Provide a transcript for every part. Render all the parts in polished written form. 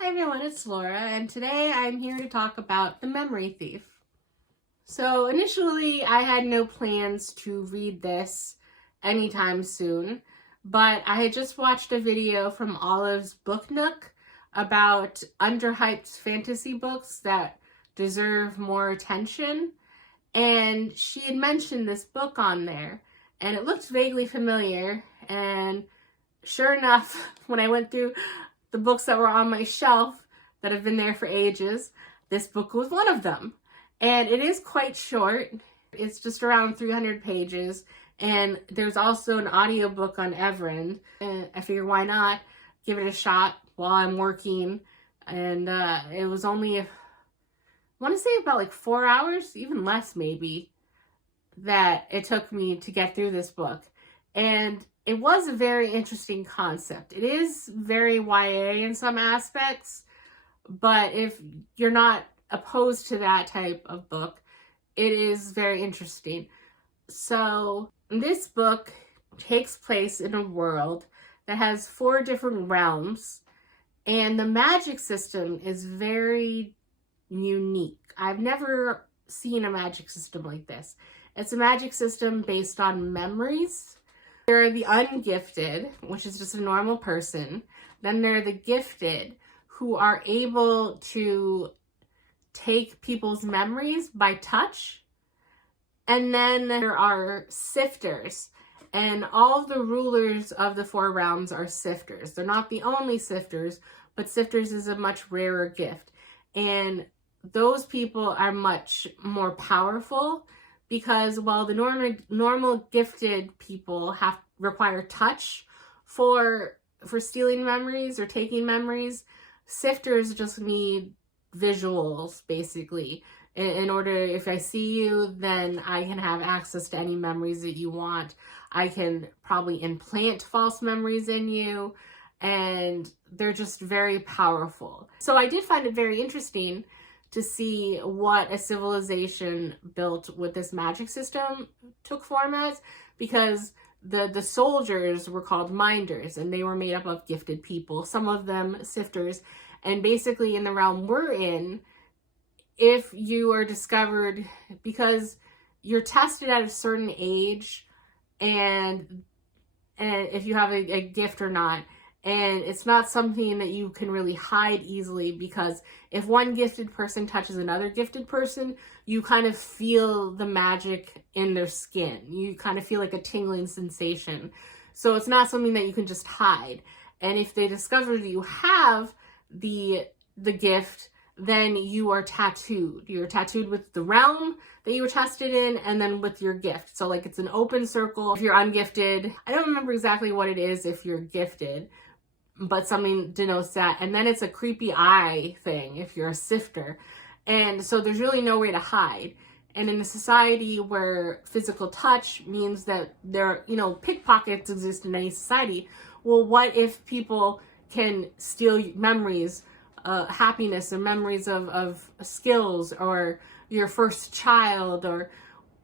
Hi everyone, it's Laura, and today I'm here to talk about The Memory Thief. So initially I had no plans to read this anytime soon, but I had just watched a video from Olive's Book Nook about underhyped fantasy books that deserve more attention, and she had mentioned this book on there, and it looked vaguely familiar, and sure enough, when I went through the books that were on my shelf that have been there for ages, this book was one of them. And it is quite short. It's just around 300 pages. And there's also an audiobook on Everend. And I figured, why not give it a shot while I'm working? And it was only, I want to say about like 4 hours, even less maybe, that it took me to get through this book. And it was a very interesting concept. It is very YA in some aspects, but if you're not opposed to that type of book, it is very interesting. So this book takes place in a world that has 4 different realms, and the magic system is very unique. I've never seen a magic system like this. It's a magic system based on memories. There are the ungifted, which is just a normal person. Then there are the gifted, who are able to take people's memories by touch. And then there are sifters, and all the rulers of the 4 realms are sifters. They're not the only sifters, but sifters is a much rarer gift. And those people are much more powerful, because while the normal gifted people require touch for stealing memories or taking memories, sifters just need visuals, basically. In order, if I see you, then I can have access to any memories that you want. I can probably implant false memories in you, and they're just very powerful. So I did find it very interesting to see what a civilization built with this magic system took form as, because the soldiers were called minders, and they were made up of gifted people, some of them sifters. And basically in the realm we're in, if you are discovered, because you're tested at a certain age, and if you have a gift or not, and it's not something that you can really hide easily, because if one gifted person touches another gifted person, you kind of feel the magic in their skin. You kind of feel like a tingling sensation. So it's not something that you can just hide. And if they discover that you have the gift, then you are tattooed. You're tattooed with the realm that you were tested in, and then with your gift. So like it's an open circle. If you're ungifted, I don't remember exactly what it is if you're gifted, but something denotes that. And then it's a creepy eye thing if you're a sifter. And so there's really no way to hide. And in a society where physical touch means that pickpockets exist in any society, well, what if people can steal memories, happiness, or memories of skills, or your first child,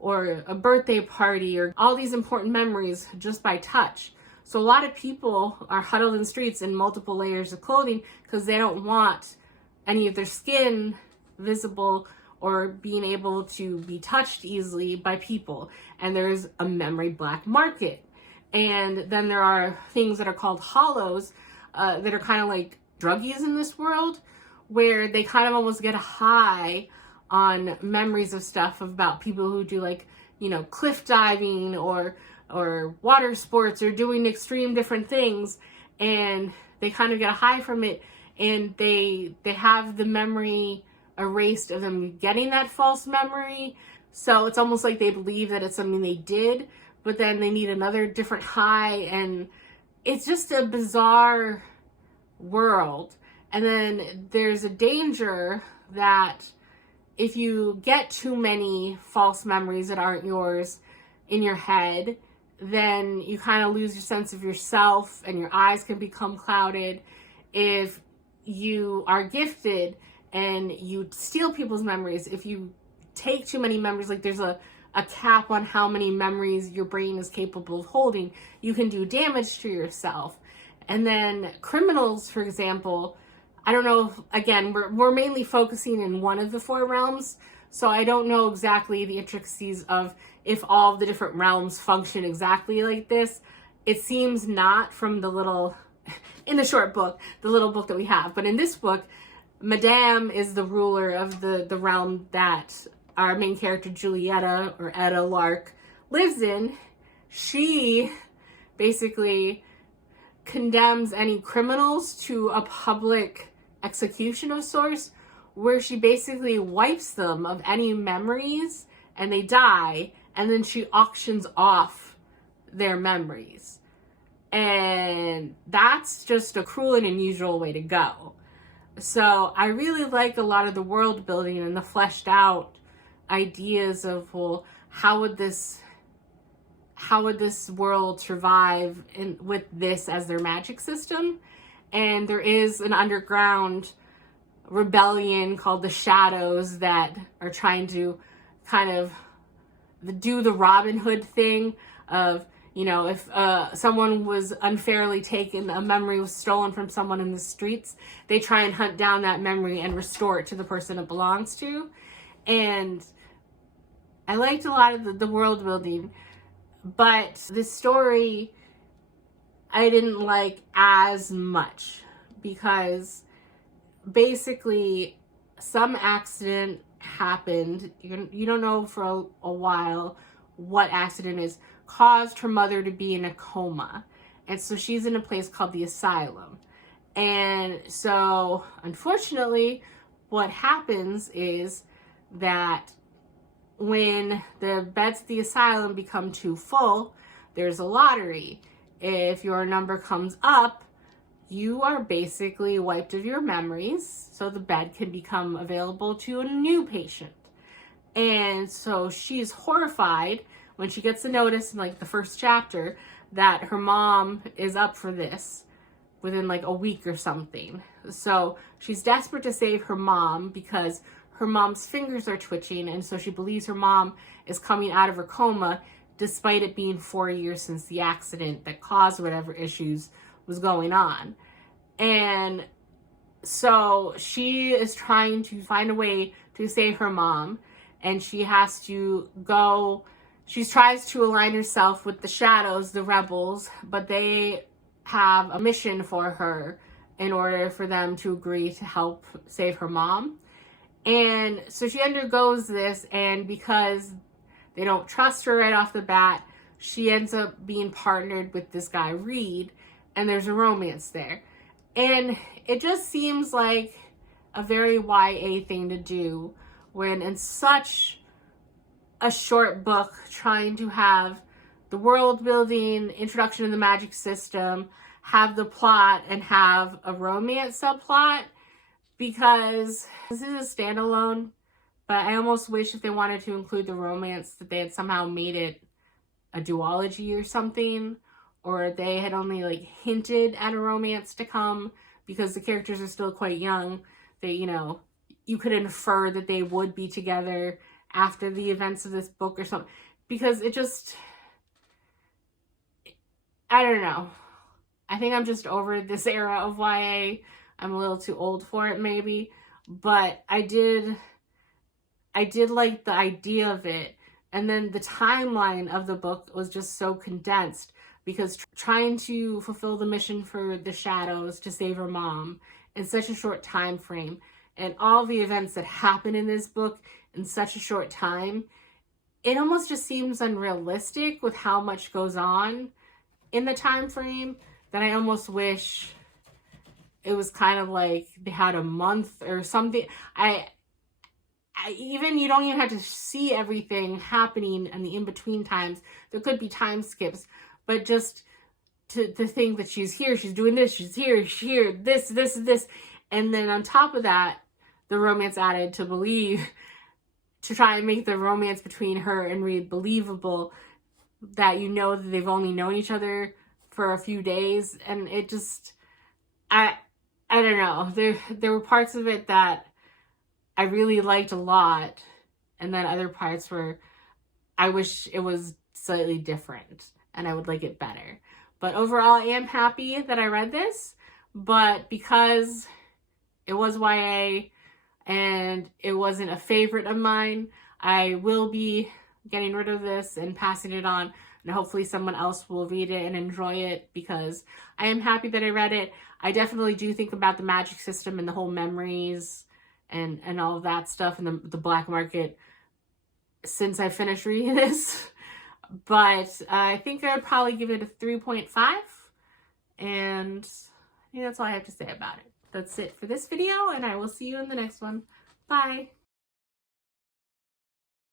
or a birthday party, or all these important memories just by touch? So a lot of people are huddled in streets in multiple layers of clothing because they don't want any of their skin visible or being able to be touched easily by people. And there's a memory black market. And then there are things that are called hollows, that are kind of like druggies in this world, where they kind of almost get a high on memories of stuff about people who do cliff diving or water sports, or doing extreme different things, and they kind of get a high from it, and they have the memory erased of them getting that false memory. So it's almost like they believe that it's something they did, but then they need another different high, and it's just a bizarre world. And then there's a danger that if you get too many false memories that aren't yours in your head, then you kind of lose your sense of yourself, and your eyes can become clouded. If you are gifted and you steal people's memories, if you take too many memories, like there's a cap on how many memories your brain is capable of holding, you can do damage to yourself. And then criminals, for example, I don't know if, again, we're mainly focusing in one of the 4 realms, so I don't know exactly the intricacies of if all the different realms function exactly like this. It seems not from the little, in the short book, the little book that we have. But in this book, Madame is the ruler of the realm that our main character, Julietta, or Etta Lark, lives in. She basically condemns any criminals to a public execution of sorts, where she basically wipes them of any memories and they die, and then she auctions off their memories. And that's just a cruel and unusual way to go. So I really like a lot of the world building and the fleshed out ideas of, well, how would this world survive with this as their magic system? And there is an underground rebellion called the Shadows that are trying to kind of do the Robin Hood thing of, you know, if someone was unfairly taken, a memory was stolen from someone in the streets, they try and hunt down that memory and restore it to the person it belongs to. And I liked a lot of the world building, but this story I didn't like as much, because basically some accident happened. You don't know for a while what accident is, caused her mother to be in a coma. And so she's in a place called the asylum. And so unfortunately what happens is that when the beds at the asylum become too full, there's a lottery. If your number comes up, you are basically wiped of your memories, so the bed can become available to a new patient. And so she's horrified when she gets a notice in like the first chapter that her mom is up for this within like a week or something. So she's desperate to save her mom because her mom's fingers are twitching, and so she believes her mom is coming out of her coma despite it being 4 years since the accident that caused whatever issues was going on. And so she is trying to find a way to save her mom, and she has to go, she tries to align herself with the Shadows, the rebels, but they have a mission for her in order for them to agree to help save her mom. And so she undergoes this, and because they don't trust her right off the bat, she ends up being partnered with this guy, Reed, and there's a romance there. And it just seems like a very YA thing to do when in such a short book, trying to have the world building, introduction to the magic system, have the plot, and have a romance subplot, because this is a standalone. But I almost wish if they wanted to include the romance that they had somehow made it a duology or something, or they had only like hinted at a romance to come, because the characters are still quite young. They, you know, you could infer that they would be together after the events of this book or something, because it just, I don't know. I think I'm just over this era of YA. I'm a little too old for it maybe, but I did like the idea of it. And then the timeline of the book was just so condensed, because trying to fulfill the mission for the Shadows to save her mom in such a short time frame, and all the events that happen in this book in such a short time, it almost just seems unrealistic with how much goes on in the time frame, that I almost wish it was kind of like they had a month or something. Even you don't even have to see everything happening in the in-between times. There could be time skips, but just to think that she's here, she's doing this, she's here, this, and then on top of that, the romance added to try and make the romance between her and Reed believable, that you know that they've only known each other for a few days. And it just, I don't know, there were parts of it that I really liked a lot, and then other parts where I wish it was slightly different and I would like it better. But overall, I am happy that I read this, but because it was YA and it wasn't a favorite of mine. I will be getting rid of this and passing it on, and hopefully someone else will read it and enjoy it, because I am happy that I read it. I definitely do think about the magic system and the whole memories and all of that stuff, and the black market since I finished reading this. But I think I would probably give it a 3.5. And I think that's all I have to say about it. That's it for this video, and I will see you in the next one. Bye.